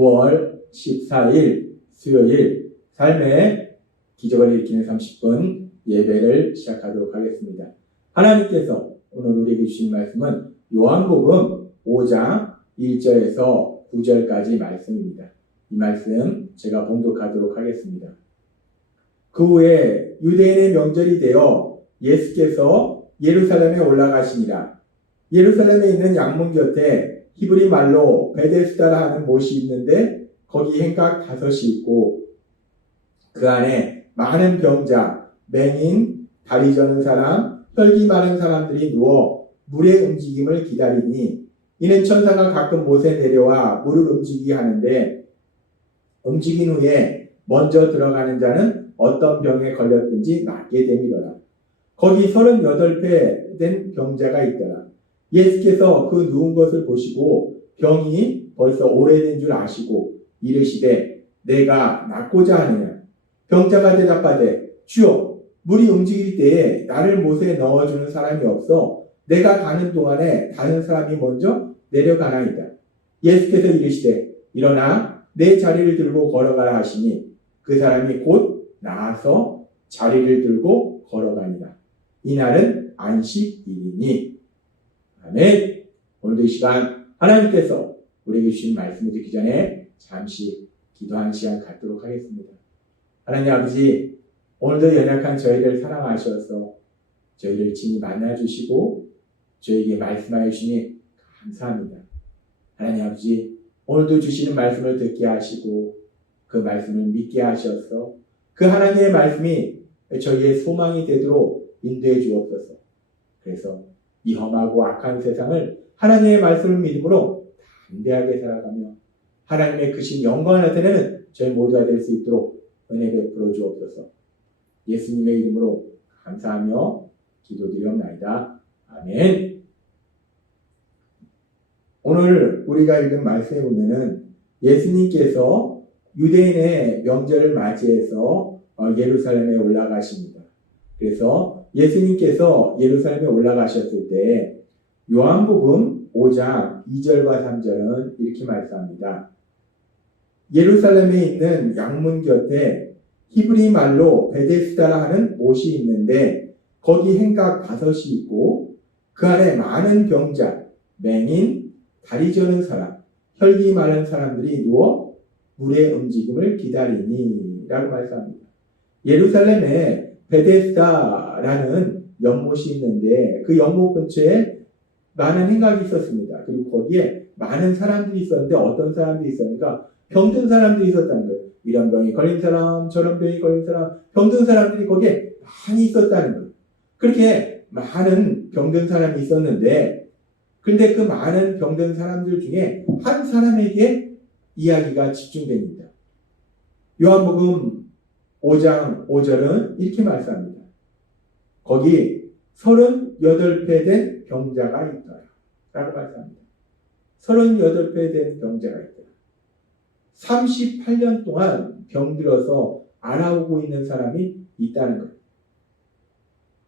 9월 14일 수요일 삶의 기적을 일으키는 30분 예배를 시작하도록 하겠습니다. 하나님께서 오늘 우리에게 주신 말씀은 요한복음 5장 1절에서 9절까지 말씀입니다. 이 말씀 제가 봉독하도록 하겠습니다. 그 후에 유대인의 명절이 되어 예수께서 예루살렘에 올라가시니라. 예루살렘에 있는 양문 곁에 히브리 말로 베데스다라 하는 못이 있는데 거기 행각 5이 있고 그 안에 많은 병자, 맹인, 다리 저는 사람, 혈기 많은 사람들이 누워 물의 움직임을 기다리니 이는 천사가 가끔 못에 내려와 물을 움직이게 하는데 움직인 후에 먼저 들어가는 자는 어떤 병에 걸렸든지 낫게 됨이더라. 거기 38배 된 병자가 있더라. 예수께서 그 누운 것을 보시고 병이 벌써 오래된 줄 아시고 이르시되 내가 낫고자 하느냐. 병자가 대답하되 주여 물이 움직일 때에 나를 못에 넣어주는 사람이 없어 내가 가는 동안에 다른 사람이 먼저 내려가나이다. 예수께서 이르시되 일어나 내 자리를 들고 걸어가라 하시니 그 사람이 곧 나아서 자리를 들고 걸어가니라. 이날은 안식일이니. 아멘. 오늘도 이 시간 하나님께서 우리에게 주신 말씀을 듣기 전에 잠시 기도하는 시간 갖도록 하겠습니다. 하나님 아버지, 오늘도 연약한 저희를 사랑하셔서 저희를 친히 만나주시고 저에게 말씀하여 주시니 감사합니다. 하나님 아버지, 오늘도 주시는 말씀을 듣게 하시고 그 말씀을 믿게 하셔서 그 하나님의 말씀이 저희의 소망이 되도록 인도해 주옵소서. 그래서 이 험하고 악한 세상을 하나님의 말씀을 믿음으로 담대하게 살아가며 하나님의 크신 영광을 나타내는 저희 모두가 될 수 있도록 은혜 베풀어 주옵소서. 예수님의 이름으로 감사하며 기도드리옵나이다. 아멘. 오늘 우리가 읽은 말씀에 보면은 예수님께서 유대인의 명절을 맞이해서 예루살렘에 올라가십니다. 그래서 예수님께서 예루살렘에 올라가셨을 때 요한복음 5장 2절과 3절은 이렇게 말씀합니다. 예루살렘에 있는 양문 곁에 히브리 말로 베데스다라 하는 못이 있는데 거기 행각 5이 있고 그 안에 많은 병자, 맹인, 다리 저는 사람, 혈기 많은 사람들이 누워 물의 움직임을 기다리니 라고 말씀합니다. 예루살렘에 베데스다라는 연못이 있는데 그 연못 근처에 많은 행각이 있었습니다. 그리고 거기에 많은 사람들이 있었는데 어떤 사람들이 있었는가? 병든 사람들이 있었다는 거예요. 이런 병이 걸린 사람, 저런 병이 걸린 사람, 병든 사람들이 거기에 많이 있었다는 거예요. 그렇게 많은 병든 사람이 있었는데 그런데 그 많은 병든 사람들 중에 한 사람에게 이야기가 집중됩니다. 요한복음 5장 5절은 이렇게 말씀합니다. 거기 38배 된 병자가 있더라 라고 말씀합니다. 38배 된 병자가 있더라. 38년 동안 병들어서 알아오고 있는 사람이 있다는 거예요.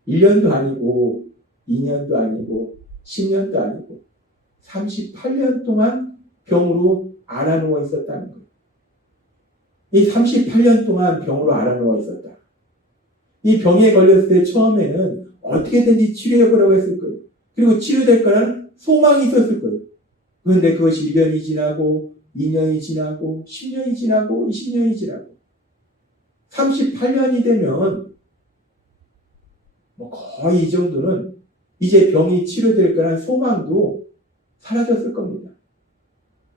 1년도 아니고 2년도 아니고 10년도 아니고 38년 동안 병으로 알아누워 있었다는 거예요. 이 38년 동안 병으로 알아누워 있었다. 이 병에 걸렸을 때 처음에는 어떻게든지 치료해보려고 했을 거예요. 그리고 치료될 거라는 소망이 있었을 거예요. 그런데 그것이 1년이 지나고 2년이 지나고 10년이 지나고 20년이 지나고 38년이 되면 거의 이 정도는 이제 병이 치료될 거라는 소망도 사라졌을 겁니다.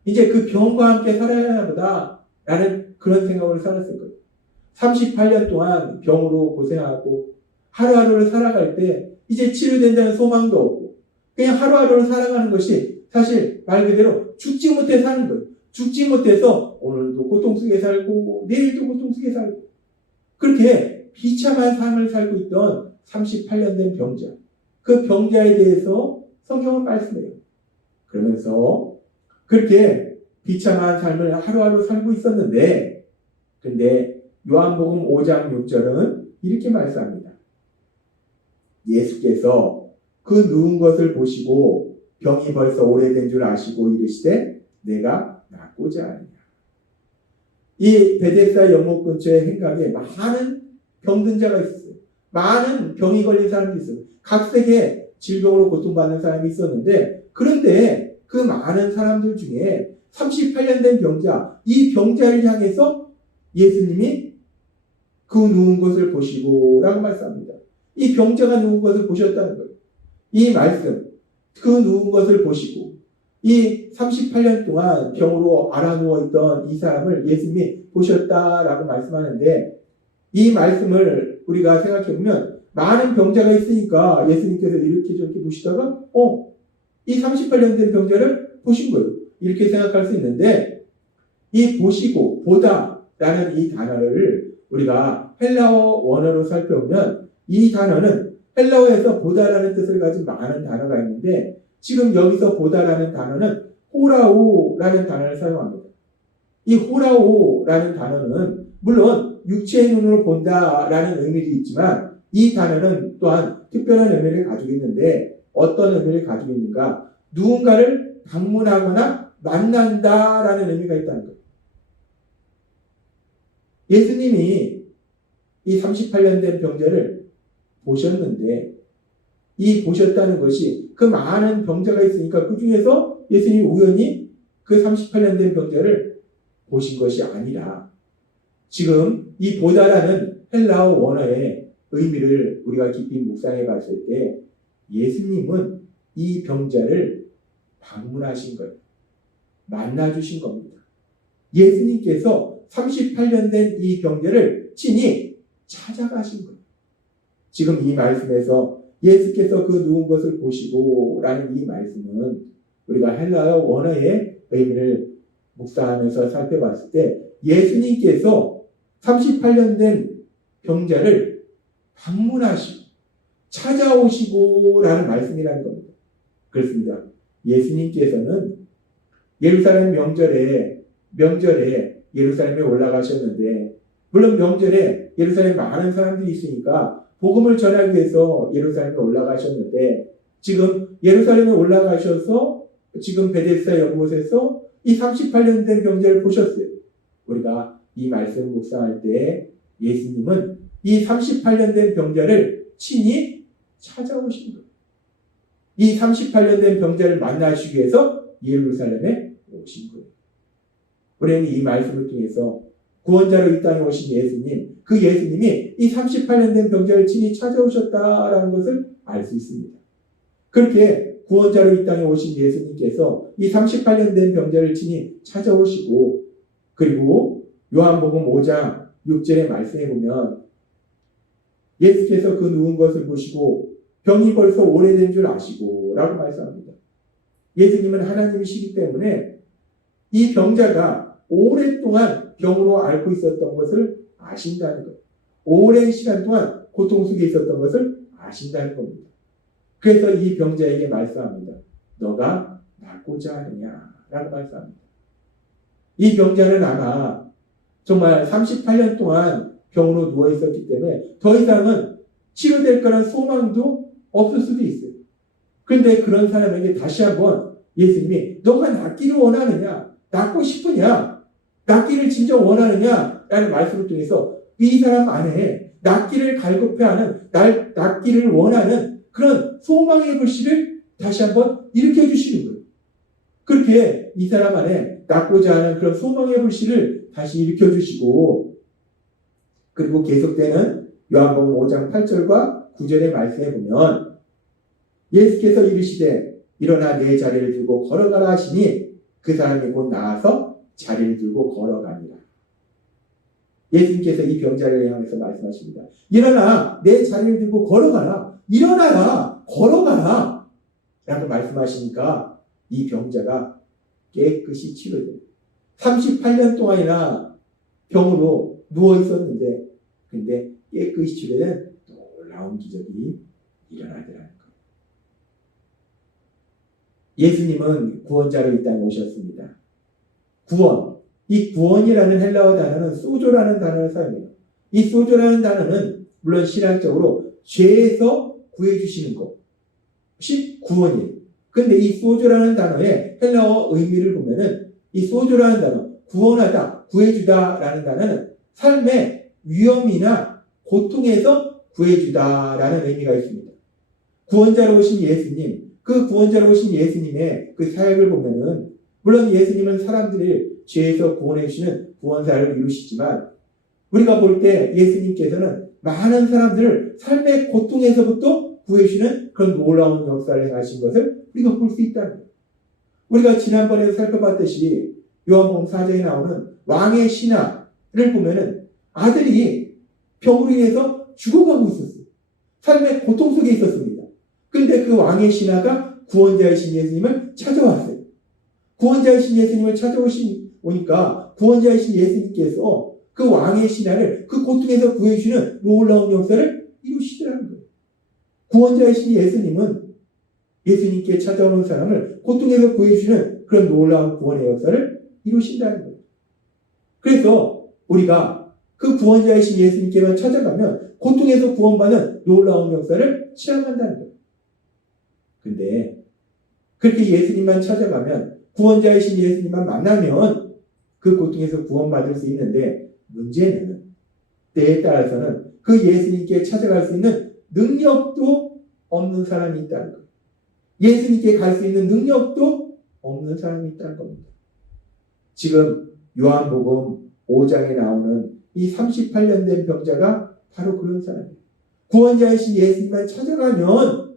이제 그 병과 함께 살아야 하나 보다 라는 그런 생각으로 살았을 거예요. 38년 동안 병으로 고생하고 하루하루를 살아갈 때 이제 치료된다는 소망도 없고 그냥 하루하루를 살아가는 것이 사실 말 그대로 죽지 못해 사는 거예요. 죽지 못해서 오늘도 고통 속에 살고 내일도 고통 속에 살고 그렇게 비참한 삶을 살고 있던 38년 된 병자, 그 병자에 대해서 성경은 말씀해요. 그러면서 그렇게 비참한 삶을 하루하루 살고 있었는데 근데 요한복음 5장 6절은 이렇게 말씀합니다. 예수께서 그 누운 것을 보시고 병이 벌써 오래된 줄 아시고 이르시되 내가 낫고자 하느냐. 이 베데스다 연못 근처의 행각에 많은 병든 자가 있었어요. 많은 병이 걸린 사람이 있어요. 각색의 질병으로 고통받는 사람이 있었는데, 그런데 그 많은 사람들 중에 38년 된 병자, 이 병자를 향해서 예수님이 그 누운 것을 보시고 라고 말씀합니다. 이 병자가 누운 것을 보셨다는 거예요. 이 말씀, 그 누운 것을 보시고 이 38년 동안 병으로 앓아 누워있던 이 사람을 예수님이 보셨다라고 말씀하는데, 이 말씀을 우리가 생각해보면 많은 병자가 있으니까 예수님께서 이렇게 저렇게 보시다가 이 38년 된 병자를 보신 거예요. 이렇게 생각할 수 있는데, 이 보시고 보다라는 이 단어를 우리가 헬라어 원어로 살펴보면 이 단어는 헬라어에서 보다라는 뜻을 가진 많은 단어가 있는데, 지금 여기서 보다라는 단어는 호라오라는 단어를 사용합니다. 이 호라오라는 단어는 물론 육체의 눈으로 본다라는 의미도 있지만, 이 단어는 또한 특별한 의미를 가지고 있는데, 어떤 의미를 가지고 있는가? 누군가를 방문하거나 만난다라는 의미가 있다는 거예요. 예수님이 이 38년 된 병자를 보셨는데, 이 보셨다는 것이 그 많은 병자가 있으니까 그 중에서 예수님이 우연히 그 38년 된 병자를 보신 것이 아니라, 지금 이 보다라는 헬라어 원어의 의미를 우리가 깊이 묵상해 봤을 때 예수님은 이 병자를 방문하신 거예요. 만나주신 겁니다. 예수님께서 38년 된 이 병자를 친히 찾아가신 거예요. 지금 이 말씀에서 예수께서 그 누운 것을 보시고 라는 이 말씀은 우리가 헬라어 원어의 의미를 묵상하면서 살펴봤을 때 예수님께서 38년 된 병자를 방문하시고 찾아오시고 라는 말씀이라는 겁니다. 그렇습니다. 예수님께서는 예루살렘 명절에 예루살렘에 올라가셨는데, 물론 명절에 예루살렘에 많은 사람들이 있으니까 복음을 전하기 위해서 예루살렘에 올라가셨는데, 지금 예루살렘에 올라가셔서 지금 베데스다 연못에서 이 38년 된 병자를 보셨어요. 우리가 이 말씀 묵상할 때 예수님은 이 38년 된 병자를 친히 찾아오신 거예요. 이 38년 된 병자를 만나시기 위해서 예루살렘에 오신 거예요. 우리는 이 말씀을 통해서 구원자로 이 땅에 오신 예수님, 그 예수님이 이 38년 된 병자를 친히 찾아오셨다라는 것을 알 수 있습니다. 그렇게 구원자로 이 땅에 오신 예수님께서 이 38년 된 병자를 친히 찾아오시고, 그리고 요한복음 5장 6절의 말씀에 보면 예수께서 그 누운 것을 보시고 병이 벌써 오래된 줄 아시고 라고 말씀합니다. 예수님은 하나님이시기 때문에 이 병자가 오랫동안 병으로 앓고 있었던 것을 아신다는 거예요. 오랜 시간 동안 고통 속에 있었던 것을 아신다는 겁니다. 그래서 이 병자에게 말씀합니다. 너가 낫고자 하느냐 라고 말씀합니다. 이 병자는 아마 정말 38년 동안 병으로 누워 있었기 때문에 더 이상은 치료될 거란 소망도 없을 수도 있어요. 그런데 그런 사람에게 다시 한번 예수님이 너가 낫기를 원하느냐, 낫고 싶으냐, 낫기를 진짜 원하느냐 라는 말씀을 통해서 이 사람 안에 낫기를 갈급해하는, 낫기를 원하는 그런 소망의 불씨를 다시 한번 일으켜 주시는 거예요. 그렇게 이 사람 안에 낫고자 하는 그런 소망의 불씨를 다시 일으켜 주시고, 그리고 계속되는 요한복음 5장 8절과 9절의 말씀에 보면 예수께서 이르시되 일어나 내 자리를 들고 걸어가라 하시니 그 사람이 곧 나와서 자리를 들고 걸어가니라. 예수님께서 이 병자를 향해서 말씀하십니다. 일어나 내 자리를 들고 걸어가라. 일어나라. 걸어가라. 라고 말씀하시니까 이 병자가 깨끗이 치료됩니다. 38년 동안이나 병으로 누워 있었는데, 근데 깨끗이 치료된 놀라운 기적이 일어나더라는 거예요. 예수님은 구원자로 이 땅에 오셨습니다. 구원. 이 구원이라는 헬라어 단어는 소조라는 단어를 사용해요. 이 소조라는 단어는 물론 신학적으로 죄에서 구해주시는 것이 구원이에요. 근데 이 소조라는 단어의 헬라어 의미를 보면은 이 소조라는 단어, 구원하다, 구해주다라는 단어는 삶의 위험이나 고통에서 구해주다라는 의미가 있습니다. 구원자로 오신 예수님, 그 구원자로 오신 예수님의 그 사역을 보면은 물론 예수님은 사람들을 죄에서 구원해 주시는 구원사를 이루시지만 우리가 볼 때 예수님께서는 많은 사람들을 삶의 고통에서부터 구해주시는 그런 놀라운 역사를 행하신 것을 우리가 볼 수 있다는 거예요. 우리가 지난번에 살펴봤듯이 요한복음 4장에 나오는 왕의 신하를 보면은 아들이 병으로 인해서 죽어가고 있었어요. 삶의 고통 속에 있었습니다. 그런데 그 왕의 신하가 구원자이신 예수님을 찾아왔어요. 구원자이신 예수님을 찾아오니까 구원자이신 예수님께서 그 왕의 신하를 그 고통에서 구해주시는 놀라운 역사를 이루시더라는 거예요. 구원자이신 예수님은 예수님께 찾아오는 사람을 고통에서 구해주시는 그런 놀라운 구원의 역사를 이루신다는 거예요. 그래서 우리가 그 구원자이신 예수님께만 찾아가면 고통에서 구원받는 놀라운 역사를 체험한다는 거예요. 근데 그렇게 예수님만 찾아가면 구원자이신 예수님만 만나면 그 고통에서 구원받을 수 있는데 문제는 때에 따라서는 그 예수님께 찾아갈 수 있는 능력도 없는 사람이 있다는 거예요. 예수님께 갈 수 있는 능력도 없는 사람이 있다는 겁니다. 지금 요한복음 5장에 나오는 이 38년 된 병자가 바로 그런 사람이에요. 구원자이신 예수님만 찾아가면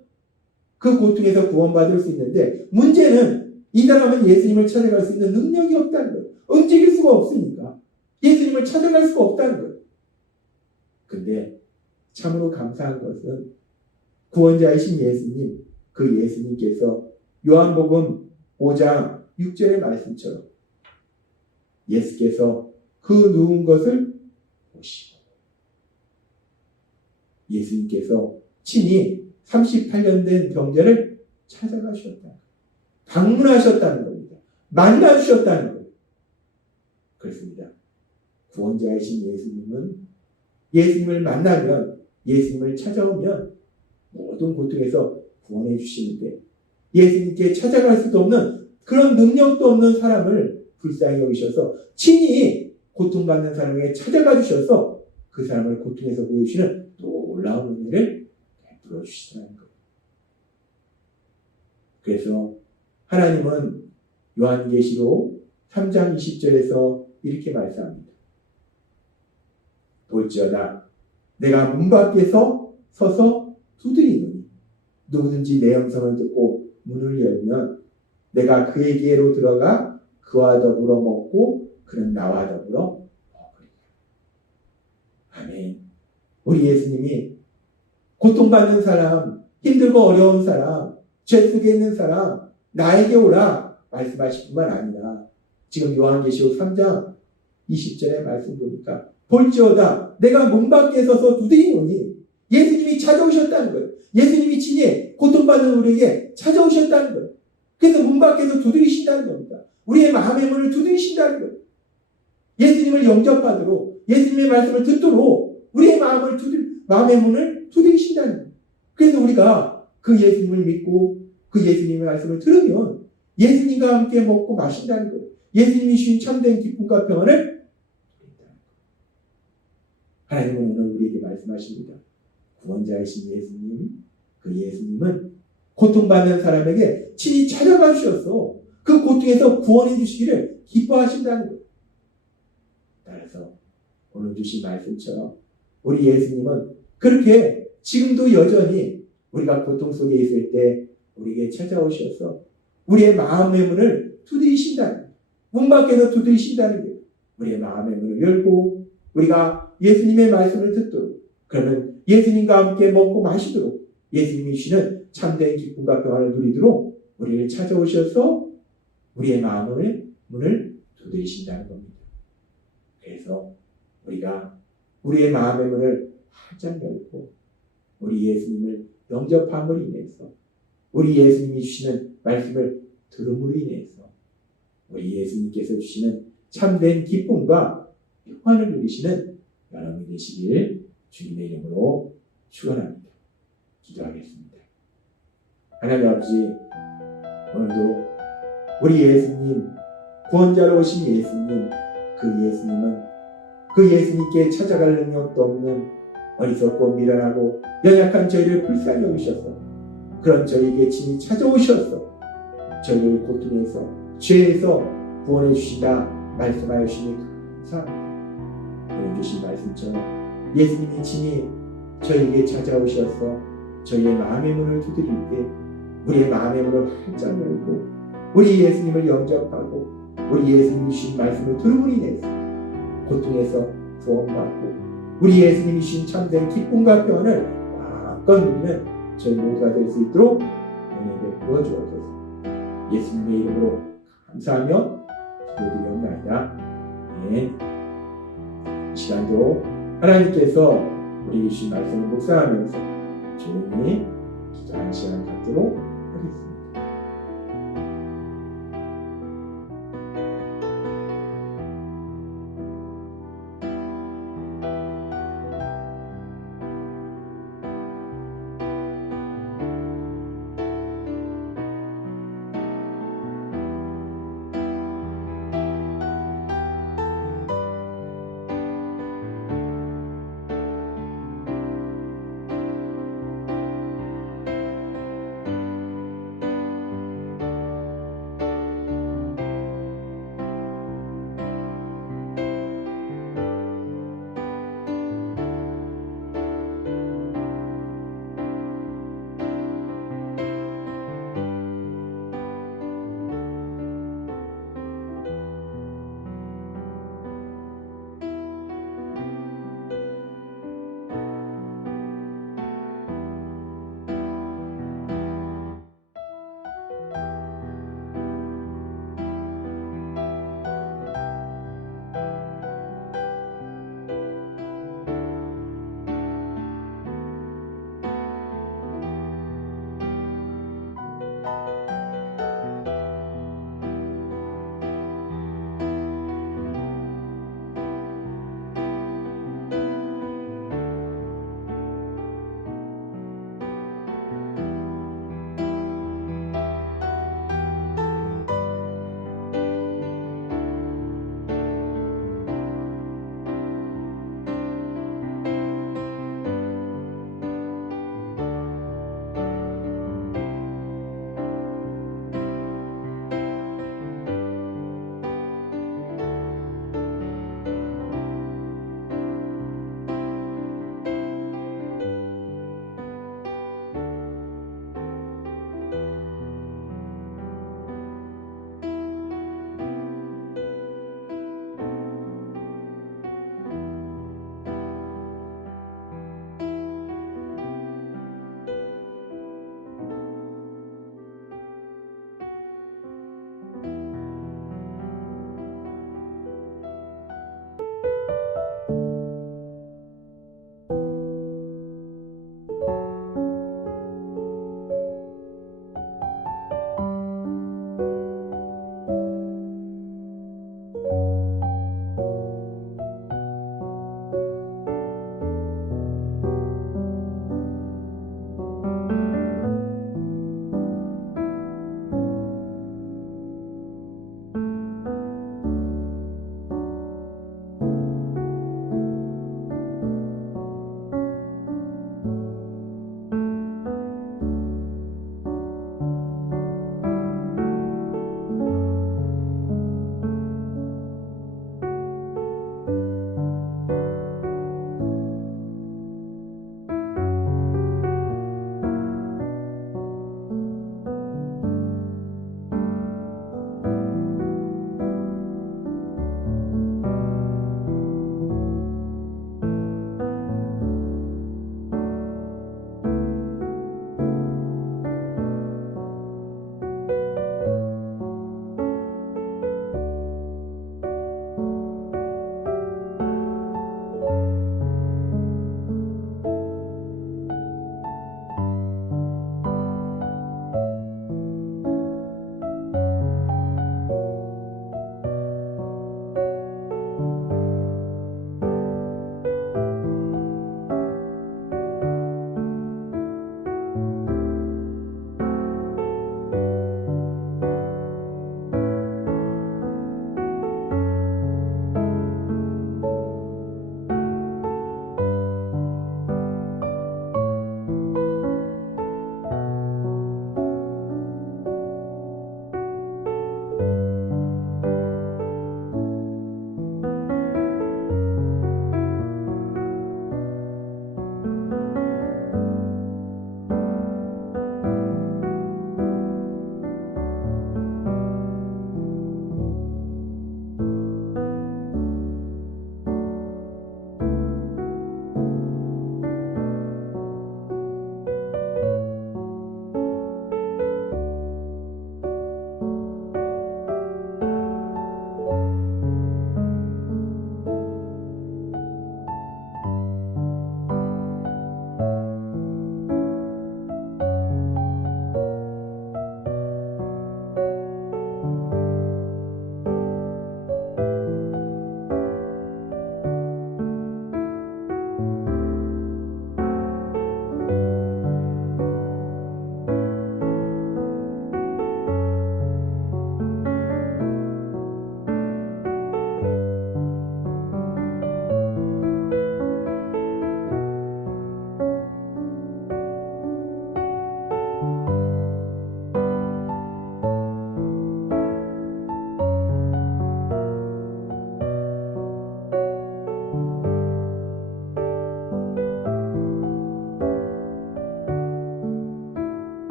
그 고통에서 구원받을 수 있는데 문제는 이 사람은 예수님을 찾아갈 수 있는 능력이 없다는 거예요. 움직일 수가 없으니까 예수님을 찾아갈 수가 없다는 거예요. 근데 참으로 감사한 것은 구원자이신 예수님, 그 예수님께서 요한복음 5장 6절의 말씀처럼 예수께서 그 누운 것을 보시고 예수님께서 친히 38년 된 병자를 찾아가셨다. 방문하셨다는 겁니다. 만나주셨다는 거예요. 그렇습니다. 구원자이신 예수님은 예수님을 만나면 예수님을 찾아오면 모든 고통에서 구원해 주시는데 예수님께 찾아갈 수도 없는 그런 능력도 없는 사람을 불쌍히 여기셔서 친히 고통받는 사람에게 찾아가 주셔서 그 사람을 고통에서 구해주시는 놀라운 은혜를 베풀어 주시다는 거예요. 그래서 하나님은 요한계시록 3장 20절에서 이렇게 말씀합니다. 볼지어다 내가 문 밖에서 서서 두드리노니 누구든지 내 음성을 듣고 문을 열면 내가 그에게로 들어가 그와 더불어 먹고 그는 나와 더불어 먹으리라. 아멘. 우리 예수님이 고통받는 사람, 힘들고 어려운 사람, 죄 속에 있는 사람 나에게 오라 말씀하실 뿐만 아니라 지금 요한계시록 3장 20절의 말씀 보니까 볼지어다 내가 문 밖에 서서 두드리노니 예수님이 찾아오셨다는 거예요. 예수님이 친히 고통받는 우리에게 찾아오셨다는 거예요. 그래서 문 밖에서 두드리신다는 겁니다. 우리의 마음의 문을 두드리신다는 거예요. 예수님을 영접하도록 예수님의 말씀을 듣도록 우리의 마음의 문을 두드리신다는 거예요. 그래서 우리가 그 예수님을 믿고 그 예수님의 말씀을 들으면 예수님과 함께 먹고 마신다는 거예요. 예수님이 주신 참된 기쁨과 평안을 드린다는 거예요. 하나님은 오늘 우리에게 말씀하십니다. 구원자이신 예수님, 그 예수님은 고통받는 사람에게 친히 찾아가 주셔서 그 고통에서 구원해 주시기를 기뻐하신다는 거예요. 따라서 오늘 주신 말씀처럼 우리 예수님은 그렇게 지금도 여전히 우리가 고통 속에 있을 때 우리에게 찾아오셔서 우리의 마음의 문을 두드리신다는 거예요. 문 밖에서 두드리신다는 거예요. 우리의 마음의 문을 열고 우리가 예수님의 말씀을 듣도록 그러면 예수님과 함께 먹고 마시도록 예수님이 주시는 참된 기쁨과 평안을 누리도록 우리를 찾아오셔서 우리의 마음의 문을 두드리신다는 겁니다. 그래서 우리가 우리의 마음의 문을 활짝 열고 우리 예수님을 영접함으로 인해서 우리 예수님이 주시는 말씀을 들음으로 인해서 우리 예수님께서 주시는 참된 기쁨과 평안을 누리시는 여러분이 되시길 주님의 이름으로 축원합니다. 기도하겠습니다. 하나님 아버지, 오늘도 우리 예수님, 구원자로 오신 예수님, 그 예수님께 찾아갈 능력도 없는 어리석고 미련하고 연약한 저희를 불쌍히 여기셔서 그런 저희에게 친히 찾아오셔서 저희를 고통에서 죄에서 구원해 주신다 말씀하여 주시니 감사합니다. 오늘 주신 말씀처럼 예수님이 친히 저희에게 찾아오셔서 저희의 마음의 문을 두드릴 때 우리의 마음의 문을 활짝 열고 우리 예수님을 영접하고 우리 예수님이 주신 말씀을 들음으로 인해서 고통에서 구원받고 우리 예수님이 주신 참된 기쁨과 평안을 마음껏 누리는 저희 모두가 될 수 있도록 은혜 베풀어 주옵소서. 예수님의 이름으로 감사하며 기도드리옵나이다. 네. 이 시간도 하나님께서 우리 주신 말씀을 묵상하면서 조용히 기도하는 시간 갖도록 하겠습니다.